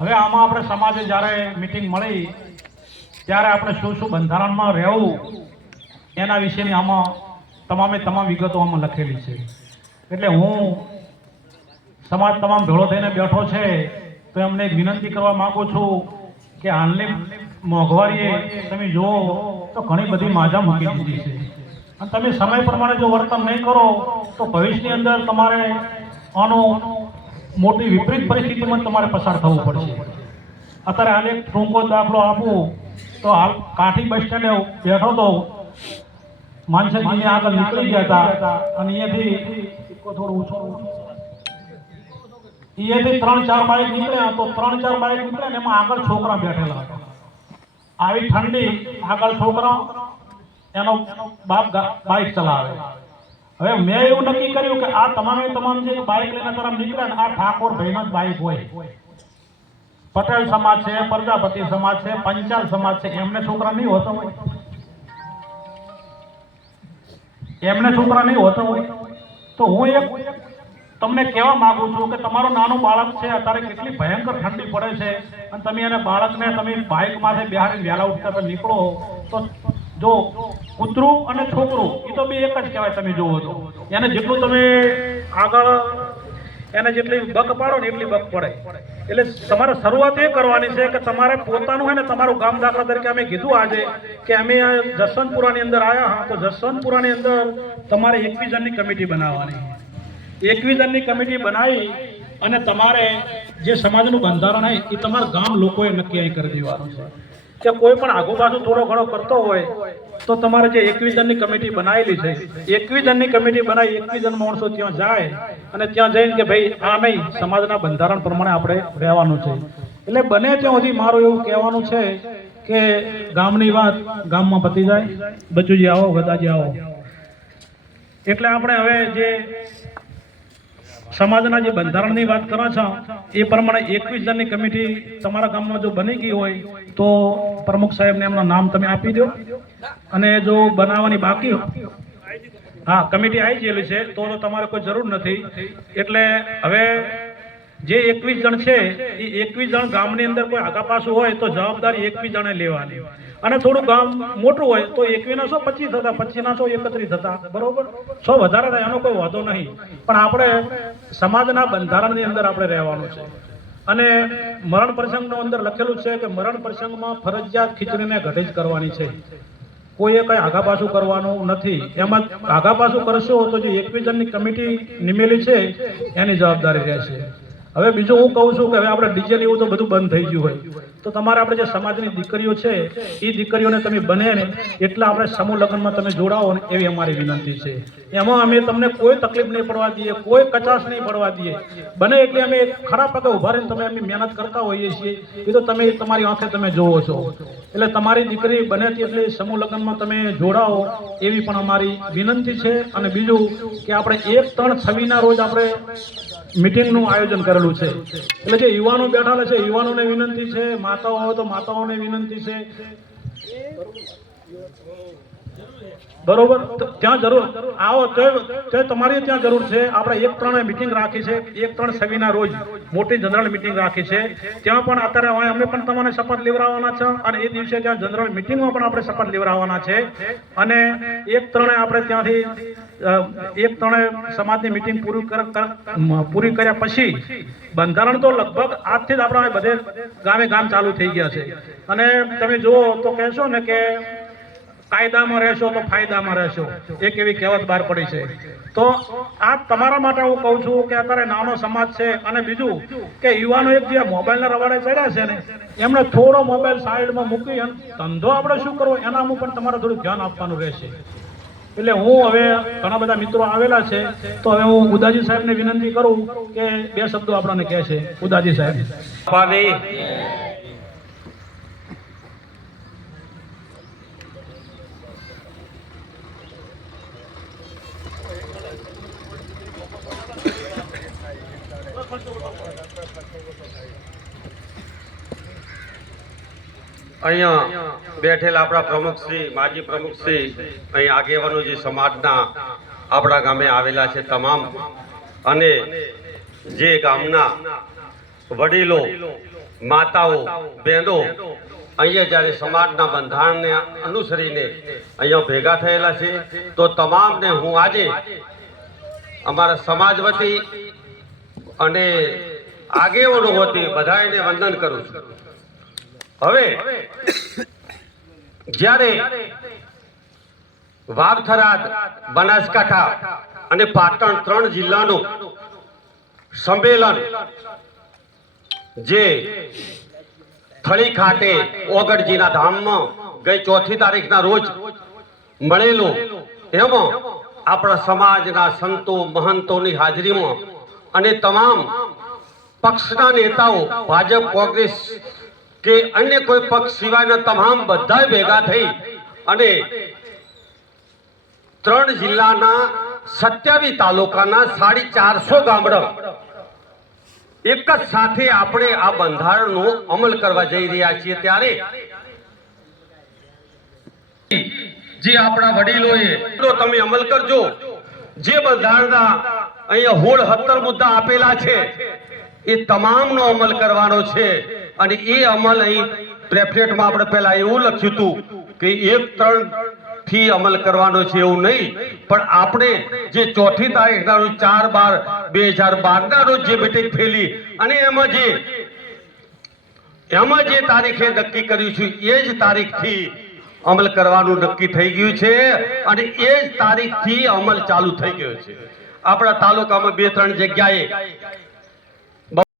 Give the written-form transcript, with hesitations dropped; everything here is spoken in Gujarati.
હવે આમાં આપણે સમાજે જ્યારે મિટિંગ મળી ત્યારે આપણે શું શું બંધારણમાં રહેવું એના વિશેની આમાં તમામ વિગતો આમાં લખેલી છે. એટલે હું સમાજ તમામ ભેળો થઈને બેઠો છે તો એમને એક વિનંતી કરવા માંગુ છું કે હાલની મોંઘવારીએ તમે જુઓ તો ઘણી બધી માજા મૂકી દીધી છે અને તમે સમય પ્રમાણે જો વર્તન નહીં કરો તો ભવિષ્યની અંદર તમારે આનું મોટી વિપરીત પરિસ્થિતિમાં તમારે પસાર થવું પડશે. અત્યારે હાલ એક ટૂંકો દાખલો આપું તો હાલ કાઠી બસ સ્ટેન્ડે બેઠો તો માનસરજીની આગળ નીકળી ગયા હતા અને અહીંયાથી થોડું ઓછું અહીંયાથી 3-4 બાઇક નીકળ્યા તો 3-4 બાઇક નીકળ્યા ને એમાં આગળ છોકરા બેઠેલા હતા. આવી ઠંડી આગળ છોકરા એનો બાપ બાઇક ચલાવે. હવે મેં એવું નક્કી કર્યું કે આ તમામ જે બાઇક લઈને તરફ નીકળે ને આ ઠાકોર ભાઈનો જ બાઇક હોય. પટેલ સમાજ છે, પ્રજાપતિ સમાજ છે, પંચાલ સમાજ છે, એમને છોકરા નહીં હોતો હોય, એમને છોકરા નહીં હોતો હોય. તો હું એક તમને કહેવા માંગુ છું કે તમારું નાનું બાળક છે, અત્યારે કેટલી ભયંકર ઠંડી પડે છે અને તમે એને બાળકને તમે બાઇકમાંથી બિહારીને વહેલા ઉઠતા નીકળો તો જો કૂતરું અને છોકરું એ તો બે એક જ કહેવાય. તમે જુઓ તો એને જેટલું તમે આગળ એને જેટલી બક પાડો ને એટલી બક પડે. એટલે તમારે શરૂઆત એ કરવાની છે કે તમારે પોતાનું હોય ને તમારું ગામ, દાખલા તરીકે અમે કીધું આજે કે અમે જસવંતપુરાની અંદર આવ્યા હા તો જસવંતપુરાની અંદર તમારે 21 જણની કમિટી બનાવવાની. 21 જણની કમિટી બનાવી અને તમારે જે સમાજનું બંધારણ હોય એ તમારા ગામ લોકોએ નક્કી અહીં કરી દેવાનું છે કે કોઈ પણ આગુ પાછું થોડો ઘણો કરતો હોય તો તમારે જે 21 જણની કમિટી બનાવેલી છે 21 જણની કમિટી બનાવી 21 જણ માણસો ત્યાં જાય અને ત્યાં જઈને કે ભાઈ આ નહીં, સમાજના બંધારણ પ્રમાણે આપણે રહેવાનું છે. એટલે બને ત્યાં સુધી મારું એવું કહેવાનું છે કે ગામની વાત ગામમાં પતી જાય. બચુજી આવો, ગદાજી આવો. એટલે આપણે હવે જે સમાજના જે બંધારણની વાત કરો છો એ પ્રમાણે 21 જણની કમિટી તમારા ગામમાં જો બની ગઈ હોય તો પ્રમુખ સાહેબને એમનું નામ તમે આપી દો અને જો બનાવવાની બાકી હા કમિટી આવી ગયેલી છે તો તમારે કોઈ જરૂર નથી. એટલે હવે જે 21 જણ છે એ 21 જણ ગામની અંદર કોઈ આગા પાછું હોય તો જવાબદારી 21 જણે લેવાની અને થોડું ગામ મોટું હોય તો 21 ના 25 થતા, 25 ના 31 થતા, બરોબર 100 વધારે થાય એનો કોઈ વાંધો નહીં. પણ આપણે સમાજના બંધારણની અંદર આપણે રહેવાનું છે અને મરણ પ્રસંગનો અંદર લખેલું છે કે મરણ પ્રસંગમાં ફરજિયાત ખીચડીને ઘટે જ કરવાની છે, કોઈએ કઈ આગા પાછું કરવાનું નથી. એમાં આગા પાછું કરશો તો જે 21 જણની કમિટી નિમેલી છે એની જવાબદારી રહેશે. હવે બીજું હું કહું છું કે હવે આપણે ડીજે એવું તો બધું બંધ થઈ ગયું હોય તો તમારે આપણે જે સમાજની દીકરીઓ છે એ દીકરીઓને તમે બને ને એટલા આપણે સમૂહ લગ્નમાં તમે જોડાવો ને એવી અમારી વિનંતી છે. એમાં અમે તમને કોઈ તકલીફ નહીં પડવા દઈએ, કોઈ કચાશ નહીં પડવા દઈએ. બને એટલે અમે ખરા પગે ઉભા રહીને તમે અમે મહેનત કરતા હોઈએ છીએ એ તો તમે તમારી આંખે તમે જોવો છો. એટલે તમારી દીકરી બને એટલી સમૂહ લગ્નમાં તમે જોડાઓ એવી પણ અમારી વિનંતી છે. અને બીજું કે આપણે 1-3-26 રોજ આપણે મીટિંગનું આયોજન કરેલું છે. એટલે જે યુવાનો બેઠેલા છે યુવાનોને વિનંતી છે, માતાઓ હોય તો માતાઓને વિનંતી છે, બરોબર ત્યાં જરૂર આવો તો તમારી ત્યાં જરૂર છે. આપણે 1-3 મીટિંગ રાખી છે, 1-3-26 રોજ મોટી જનરલ મીટિંગ રાખી છે. ત્યાં પણ અત્યારે અમે પણ તમને શપથ લેવડાવવાના છે અને એ દિવસે ત્યાં જનરલ મીટિંગમાં પણ આપણે શપથ લેવડાવવાના છે. અને 1-3 આપણે ત્યાંથી 1-3 સમાજની મીટિંગ પૂરી કર્યા પછી બંધારણ તો લગભગ આજથી જ આપણા બધે ગામે ગામ ચાલુ થઈ ગયા છે. અને તમે જુઓ તો કહેશો ને કે કાયદામાં રહેશો તો ફાયદામાં રહેશો, એક એવી કહેવત બહાર પડી છે. તો આ તમારા માટે હું કહું છું કે અત્યારે નાનો સમાજ છે. અને બીજું કે યુવાનો એક જે મોબાઈલના રવાડે ચડ્યા છે ને એમણે થોડો મોબાઈલ સાઈડમાં મૂકી અને ધંધો આપણે શું કરવો એનામાં પણ તમારે થોડું ધ્યાન આપવાનું રહેશે. એટલે હું હવે ઘણા બધા મિત્રો આવેલા છે તો હવે હું ઉદાજી સાહેબને વિનંતી કરું કે 2 શબ્દો આપણને કહે છે. ઉદાજી સાહેબ. અહીંયા બેઠેલા આપણા પ્રમુખશ્રી, માજી પ્રમુખશ્રી, અહીં આગેવાનો જે સમાજના આપણા ગામે આવેલા છે તમામ, અને જે ગામના વડીલો માતાઓ, બહેનો અહીંયા જ્યારે સમાજના બંધારણને અનુસરીને અહીંયા ભેગા થયેલા છે, તો તમામને હું આજે અમારા સમાજ વતી અને આગેવાનો વતી બધાને વંદન કરું છું. હવે જ્યારે વાવ-થરાદ, બનાસકાંઠા અને પાટણ 3 જિલ્લાનું સંમેલન જે થળી ખાતે ઓગણજીના ધામમાં ગઈ 4મી તારીખના રોજ મળેલું, એમાં આપણા સમાજના સંતો મહંતોની હાજરીમાં અને તમામ પક્ષના નેતાઓ, ભાજપ, કોંગ્રેસ કે અન્ય કોઈ પક્ષ સિવાયના તમામ બધા ભેગા થઈ અને 3 જિલ્લાના 27 તાલુકાના 450 ગામડા એક જ સાથે આપણે આ બંધારણનો અમલ કરવા જઈ રહ્યા છીએ. ત્યારે જે આપણા વડીલોએ તમે અમલ કરજો. જે બંધારણના અહીંયા 17 મુદ્દા આપેલા છે એ તમામનો અમલ કરવાનો છે. અને એ અમલ અહીં પેમ્ફલેટમાં આપણે પહેલા એવું લખ્યું હતું કે 1-3 થી અમલ કરવાનો છે, એવું નહીં, પણ આપણે જે 4મી તારીખના રોજ 4/12/2012 ના રોજ જે મિટિંગ થયેલી અને એમાં જે તારીખે નક્કી કર્યું છે એ જ તારીખથી અમલ કરવાનું નક્કી થઈ ગયું છે અને એ જ તારીખથી અમલ ચાલુ થઈ ગયો છે. આપણા તાલુકામાં 2-3 જગ્યાએ